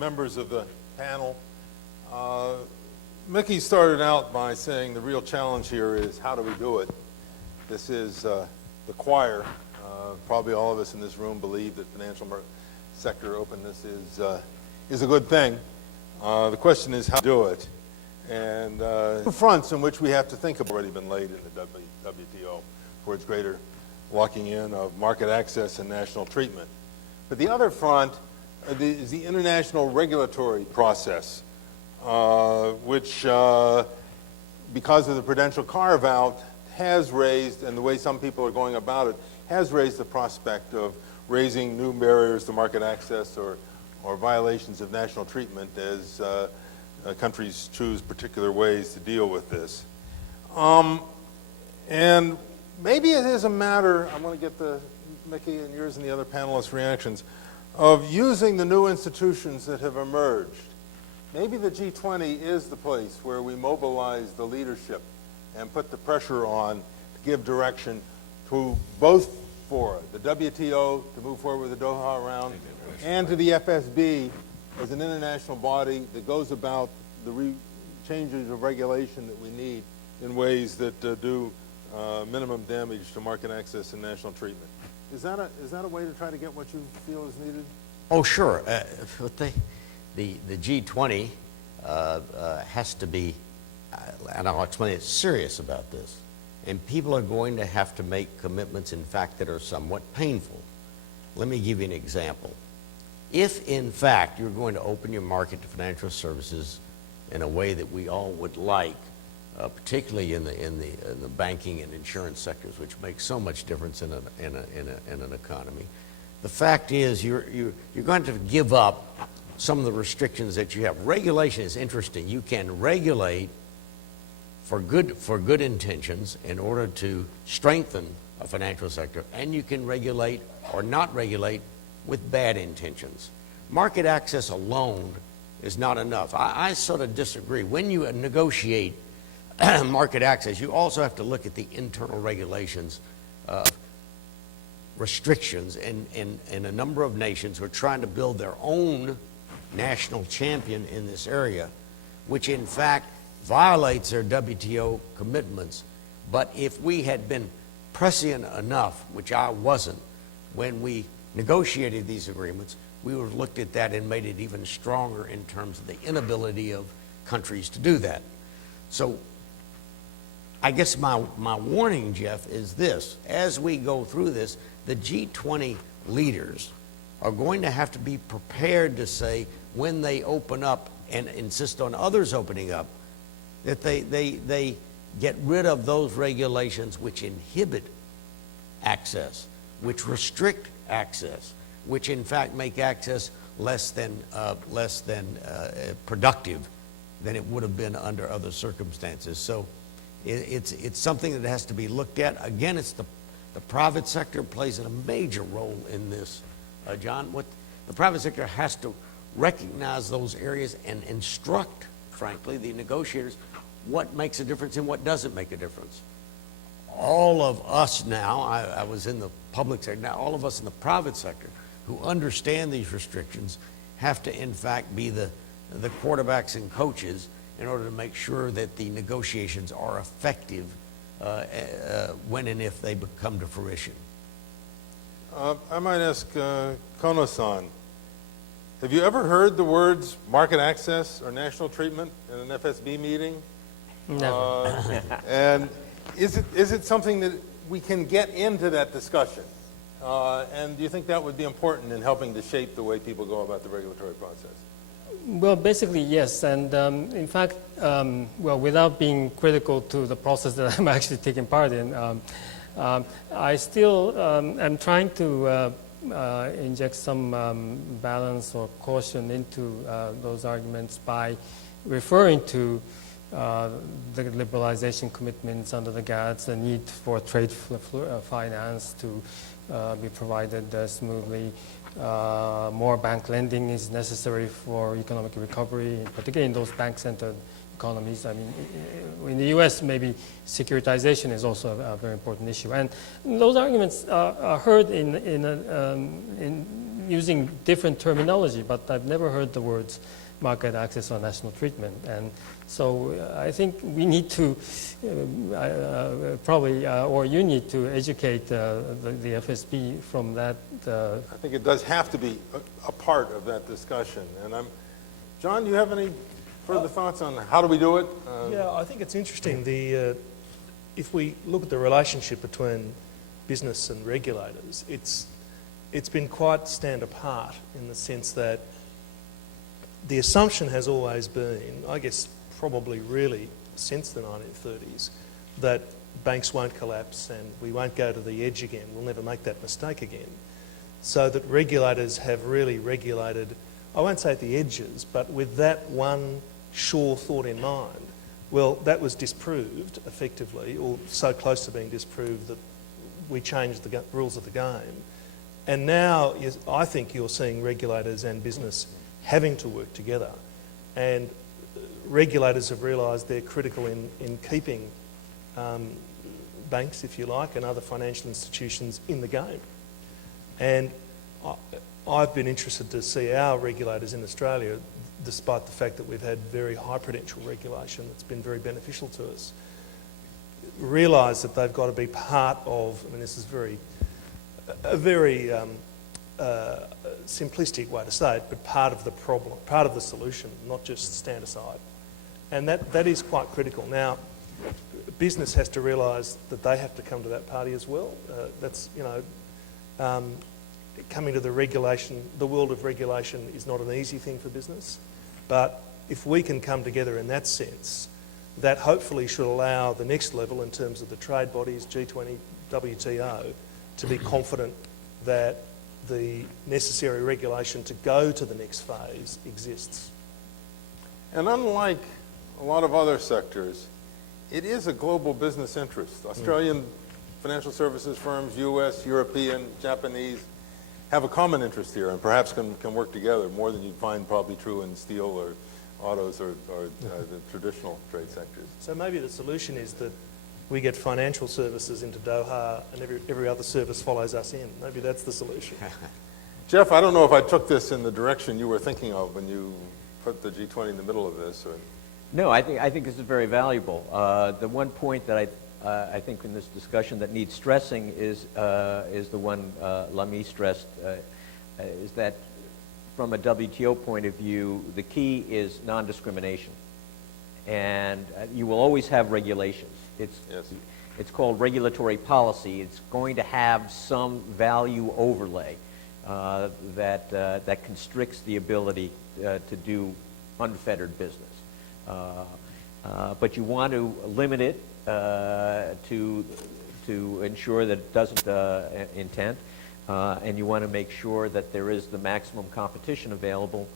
members of the panel. Mickey started out by saying the real challenge here is how do we do it? This is the choir. Probably all of us in this room believe that financial sector openness is a good thing. The question is how to do it. And two fronts in which we have to think have already been laid in the WTO towards greater locking in of market access and national treatment. But the other front is the international regulatory process, which, because of the prudential carve-out, has raised, and the way some people are going about it, has raised the prospect of raising new barriers to market access or violations of national treatment as countries choose particular ways to deal with this. And maybe it is a matter, I want to get Mickey and yours and the other panelists' reactions, of using the new institutions that have emerged. Maybe the G20 is the place where we mobilize the leadership and put the pressure on to give direction to both fora, the WTO to move forward with the Doha round, and to the FSB as an international body that goes about the changes of regulation that we need in ways that do minimum damage to market access and national treatment. Is that a way to try to get what you feel is needed? Oh, sure. The G20 has to be, and I'll explain it, serious about this. And people are going to have to make commitments, in fact, that are somewhat painful. Let me give you an example. If, in fact, you're going to open your market to financial services in a way that we all would like, particularly in the banking and insurance sectors, which make so much difference in an economy, the fact is you're going to give up some of the restrictions that you have. Regulation is interesting. You can regulate for good intentions in order to strengthen a financial sector, and you can regulate or not regulate with bad intentions. Market access alone is not enough. I sort of disagree. When you negotiate market access, you also have to look at the internal regulations, restrictions in a number of nations who are trying to build their own national champion in this area, which in fact violates their WTO commitments. But if we had been prescient enough, which I wasn't, when we negotiated these agreements, we would have looked at that and made it even stronger in terms of the inability of countries to do that. So I guess my warning, Jeff, is this. As we go through this, the G20 leaders are going to have to be prepared to say, when they open up and insist on others opening up, that they get rid of those regulations which inhibit access, which restrict access, which in fact make access less than productive than it would have been under other circumstances. So it's something that has to be looked at. Again, it's the private sector plays a major role in this. John, what the private sector has to recognize those areas and instruct, frankly, the negotiators what makes a difference and what doesn't make a difference. All of us now, I was in the public sector, now all of us in the private sector who understand these restrictions have to in fact be the quarterbacks and coaches in order to make sure that the negotiations are effective when and if they come to fruition. I might ask Kono-san, have you ever heard the words market access or national treatment in an FSB meeting? No. And is it something that we can get into that discussion? And do you think that would be important in helping to shape the way people go about the regulatory process? Well, basically, yes. And in fact, well, without being critical to the process that I'm actually taking part in, I still am trying to inject some balance or caution into those arguments by referring to the liberalization commitments under the GATS, the need for trade finance to be provided smoothly. More bank lending is necessary for economic recovery, particularly in those bank-centered economies. I mean, in the U.S., maybe securitization is also a very important issue. And those arguments are heard in using different terminology, but I've never heard the words market access or national treatment. And so I think we need to probably, or you need to educate the FSB from that. I think it does have to be a part of that discussion. And John, do you have any further thoughts on how do we do it? Yeah, I think it's interesting. If we look at the relationship between business and regulators, it's been quite stand apart in the sense that the assumption has always been, I guess probably really since the 1930s, that banks won't collapse and we won't go to the edge again. We'll never make that mistake again. So that regulators have really regulated, I won't say at the edges, but with that one sure thought in mind. Well, that was disproved effectively, or so close to being disproved that we changed the rules of the game. And now I think you're seeing regulators and business having to work together. And regulators have realised they're critical in keeping banks, if you like, and other financial institutions in the game. And I've been interested to see our regulators in Australia, despite the fact that we've had very high prudential regulation that's been very beneficial to us, realise that they've got to be part of, I mean, this is a very simplistic way to say it, but part of the problem, part of the solution, not just stand aside. And that is quite critical. Now, business has to realise that they have to come to that party as well. That's, coming to the regulation, the world of regulation is not an easy thing for business. But if we can come together in that sense, that hopefully should allow the next level in terms of the trade bodies, G20, WTO, to be confident that the necessary regulation to go to the next phase exists. And unlike a lot of other sectors, it is a global business interest. Australian financial services firms, US, European, Japanese, have a common interest here and perhaps can work together more than you'd find probably true in steel or autos or the traditional trade sectors. So maybe the solution is that we get financial services into Doha and every other service follows us in. Maybe that's the solution. Jeff, I don't know if I took this in the direction you were thinking of when you put the G20 in the middle of this. Or... No, I think this is very valuable. The one point that I think in this discussion that needs stressing is the one Lamy stressed, is that from a WTO point of view, the key is non-discrimination. And you will always have regulations. It's called regulatory policy. It's going to have some value overlay that constricts the ability to do unfettered business. But you want to limit it to ensure that it doesn't intent, and you want to make sure that there is the maximum competition available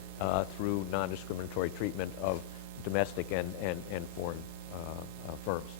through non-discriminatory treatment of domestic and foreign firms.